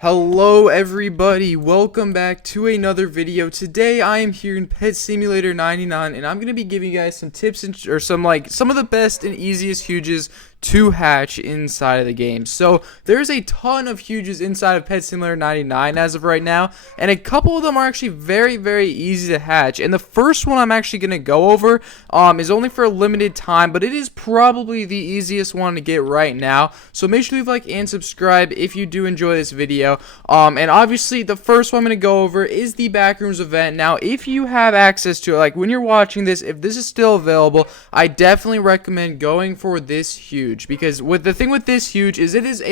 Hello everybody, welcome back to another video. Today I am here in Pet Simulator 99 and I'm going to be giving you guys some tips or some of the best and easiest huges to hatch inside of the game. So there's a ton of huges inside of Pet Simulator 99 as of right now, and a couple of them are actually very easy to hatch. And the first one I'm actually going to go over is only for a limited time, but it is probably the easiest one to get right now. So make sure you like and subscribe if you do enjoy this video. And obviously the first one I'm going to go over is the Backrooms event. Now if you have access to it, like when you're watching this, if this is still available, I definitely recommend going for this huge, because the thing with this huge is it is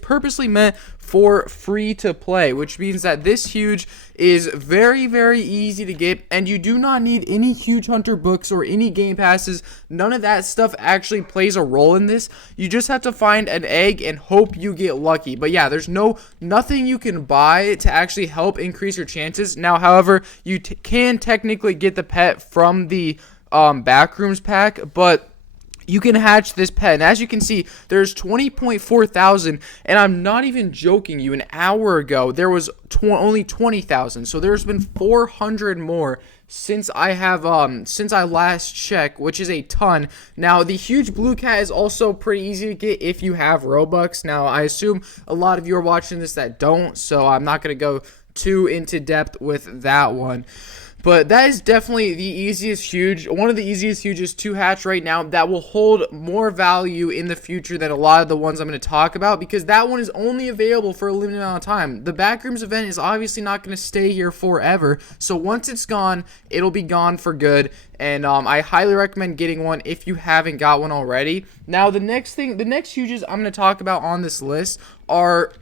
purposely meant for free to play, which means that this huge is very easy to get, and you do not need any huge hunter books or any game passes. None of that stuff actually plays a role in this. You just have to find an egg and hope you get lucky. But yeah, there's nothing you can buy to actually help increase your chances. Now, however, you can technically get the pet from the Backrooms pack, but you can hatch this pet, and as you can see, there's 20.4 thousand, and I'm not even joking you, an hour ago there was only 20,000, so there's been 400 more since I last checked, which is a ton. Now the huge blue cat is also pretty easy to get if you have Robux. Now I assume a lot of you are watching this that don't, so I'm not going to go too into depth with that one. But that is definitely the easiest huge, one of the easiest huges to hatch right now that will hold more value in the future than a lot of the ones I'm going to talk about, because that one is only available for a limited amount of time. The Backrooms event is obviously not going to stay here forever, so once it's gone, it'll be gone for good, and I highly recommend getting one if you haven't got one already. Now the next huges I'm going to talk about on this list are,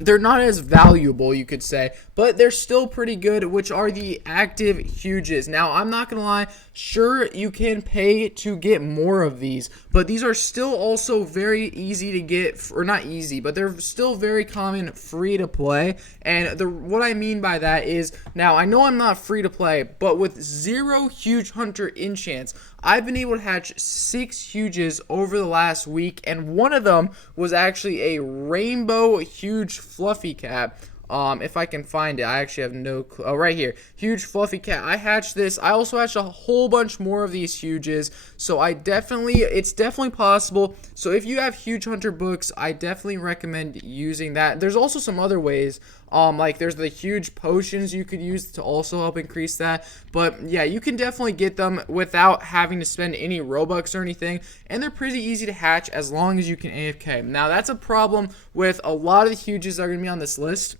they're not as valuable, you could say, but they're still pretty good, which are the active huges. Now, I'm not going to lie, sure, you can pay to get more of these, but these are still also very easy to get, or not easy, but they're still very common free to play. And what I mean by that is, now, I know I'm not free to play, but with 0 huge hunter enchants, I've been able to hatch 6 huges over the last week, and one of them was actually a rainbow huge fluffy cat. If I can find it, I actually have no clue. Oh, right here, huge fluffy cat. I hatched this. I also hatched a whole bunch more of these huges, so it's definitely possible. So if you have huge hunter books, I definitely recommend using that. There's also some other ways, like there's the huge potions you could use to also help increase that. But yeah, you can definitely get them without having to spend any Robux or anything, and they're pretty easy to hatch as long as you can AFK. Now that's a problem with a lot of the huges that are going to be on this list.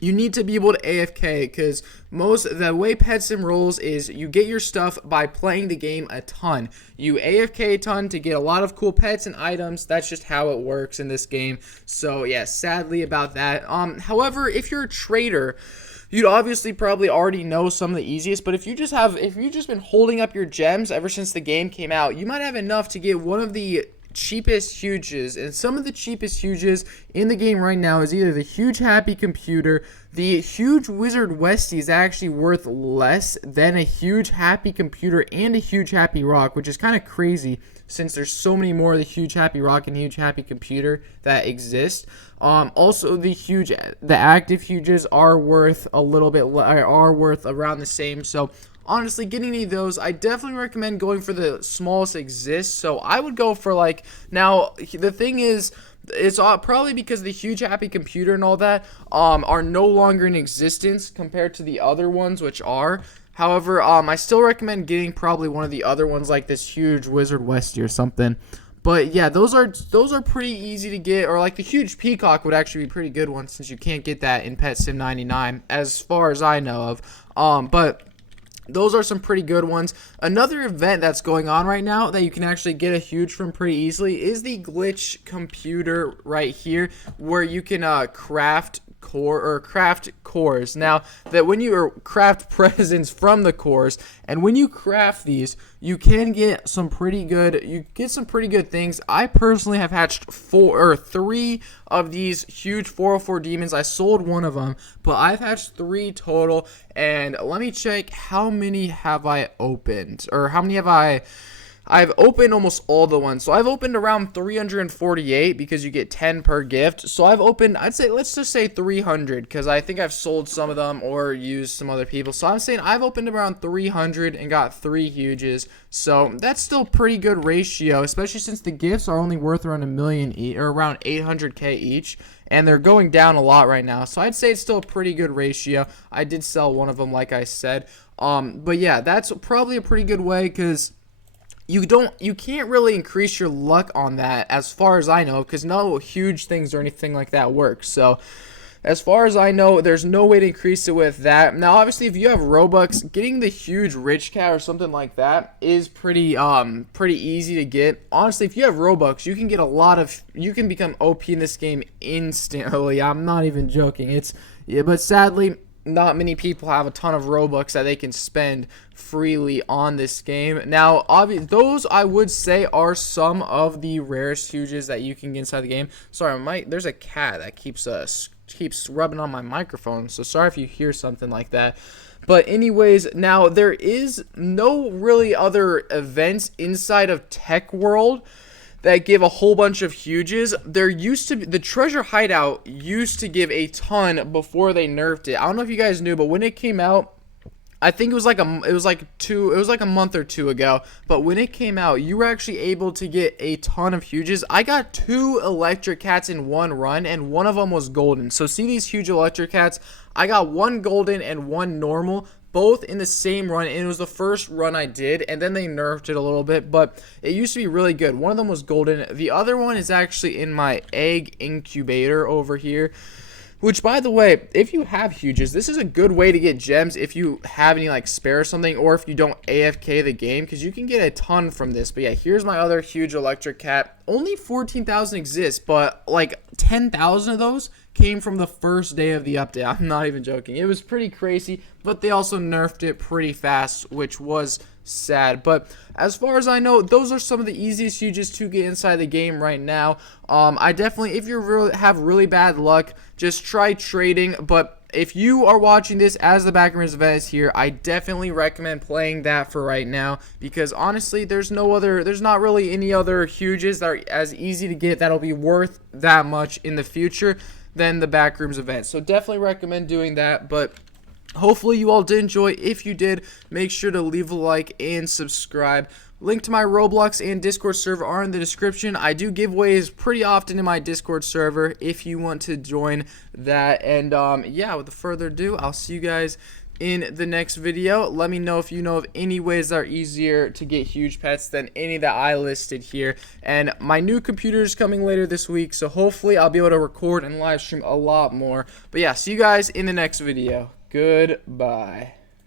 You need to be able to AFK, because the way Pet Sim rolls is you get your stuff by playing the game a ton. You AFK a ton to get a lot of cool pets and items. That's just how it works in this game. So yeah, sadly about that. However, if you're a trader, you'd obviously probably already know some of the easiest, but if you've just been holding up your gems ever since the game came out, you might have enough to get one of the cheapest huges. And some of the cheapest huges in the game right now is either the huge happy computer. The huge wizard Westie is actually worth less than a huge happy computer and a huge happy rock, which is kind of crazy since there's so many more of the huge happy rock and huge happy computer that exist. Also the active huges are worth worth around the same. So honestly, getting any of those, I definitely recommend going for the smallest exist. So I would go for now the thing is, it's probably because the huge happy computer and all that are no longer in existence compared to the other ones, which are. However, I still recommend getting probably one of the other ones, like this huge wizard Westie or something. But yeah, those are pretty easy to get, or like the huge peacock would actually be a pretty good one, since you can't get that in Pet Sim 99 as far as I know of. But those are some pretty good ones. Another event that's going on right now that you can actually get a huge from pretty easily is the glitch computer right here, where you can craft cores. Now that when you craft presents from the cores, and when you craft these, you get some pretty good things. I personally have hatched 3 of these huge 404 demons. I sold one of them, but I've hatched 3 total. And let me check, how many have I opened, or how many have I I've opened almost all the ones. So I've opened around 348 because you get 10 per gift. So I've opened, I'd say, let's just say 300 because I think I've sold some of them or used some other people. So I'm saying I've opened around 300 and got 3 huges. So that's still pretty good ratio, especially since the gifts are only worth around $1 million or around 800K each. And they're going down a lot right now. So I'd say it's still a pretty good ratio. I did sell one of them, like I said. But yeah, that's probably a pretty good way because you can't really increase your luck on that as far as I know, because no huge things or anything like that work. So as far as I know, there's no way to increase it with that. Now obviously if you have Robux, getting the huge rich cat or something like that is pretty easy to get. Honestly, if you have Robux, you can get you can become OP in this game instantly. I'm not even joking. But sadly not many people have a ton of Robux that they can spend freely on this game. Now, those I would say are some of the rarest huges that you can get inside the game. Sorry, there's a cat that keeps rubbing on my microphone, so sorry if you hear something like that. But anyways, now there is no really other events inside of Tech World that give a whole bunch of huges. There used to be, the treasure hideout used to give a ton before they nerfed it. I don't know if you guys knew, but when it came out, I think it was like a month or two ago, but when it came out, you were actually able to get a ton of huges. I got 2 electric cats in one run, and one of them was golden. So see these huge electric cats? I got 1 golden and 1 normal, both in the same run, and it was the first run I did, and then they nerfed it a little bit, but it used to be really good. One of them was golden. The other one is actually in my egg incubator over here, which, by the way, if you have huges, this is a good way to get gems if you have any, like, spare or something, or if you don't AFK the game, because you can get a ton from this. But yeah, here's my other huge electric cat. Only 14,000 exist, but, like, 10,000 of those came from the first day of the update. I'm not even joking. It was pretty crazy, but they also nerfed it pretty fast, which was sad. But as far as I know, those are some of the easiest huges to get inside the game right now. I definitely, if you have really bad luck, just try trading. But if you are watching this as the Backrooms event is here, I definitely recommend playing that for right now, because honestly, there's not really any other huges that are as easy to get that'll be worth that much in the future than the Backrooms event. So definitely recommend doing that. But hopefully you all did enjoy. If you did, make sure to leave a like and subscribe. Link to my Roblox and Discord server are in the description. I do giveaways pretty often in my Discord server if you want to join that. And yeah, without further ado, I'll see you guys in the next video. Let me know if you know of any ways that are easier to get huge pets than any that I listed here. And my new computer is coming later this week, so hopefully I'll be able to record and live stream a lot more. But yeah, see you guys in the next video. Goodbye.